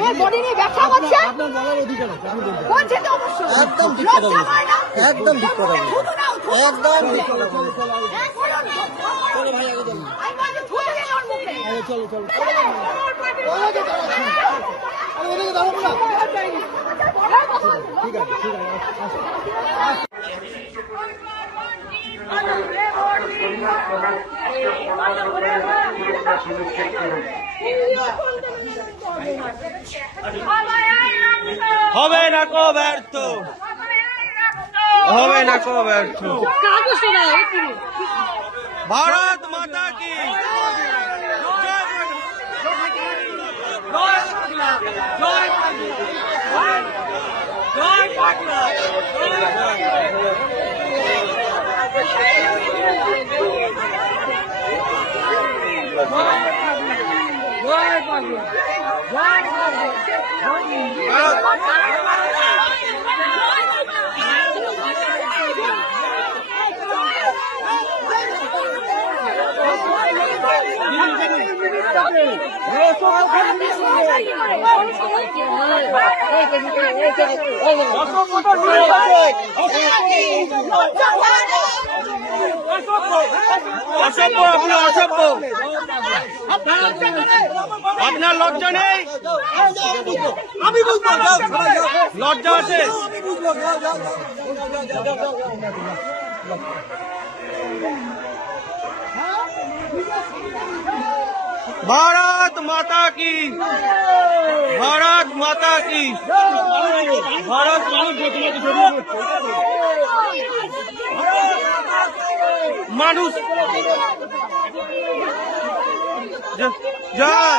মেয়ের বডি নিয়ে ব্যবসা করছে। আপনার বলার অধিকার আছে, আপনি বলতে পারেন। বলছে তো অবশ্যই। একদম ঠিক কথা বলছেন, একদম ঠিক কথা বলছেন, একদম ঠিক কথা বলছেন। চলো ভাই আগে চলো, আমি বলছি থুতু দিয়ে ওর মুখে। আগে চলো চলো। ওদিকে দাঁড়াবো না। আরে ওদিকে দাঁড়াবো না। ঠিক আছে ঠিক আছে, আসো। হবে না কো ব্যর্থ, হবে না কো ব্যর্থ। ভারত মাতা কি অসভ্য, আপনি অসভ্য, আপনার লজ্জা নেই? আমি বুঝবো, লজ্জা আছে? আমি বুঝবো। भारत माता की, भारत माता की, भारत মানুষ জয়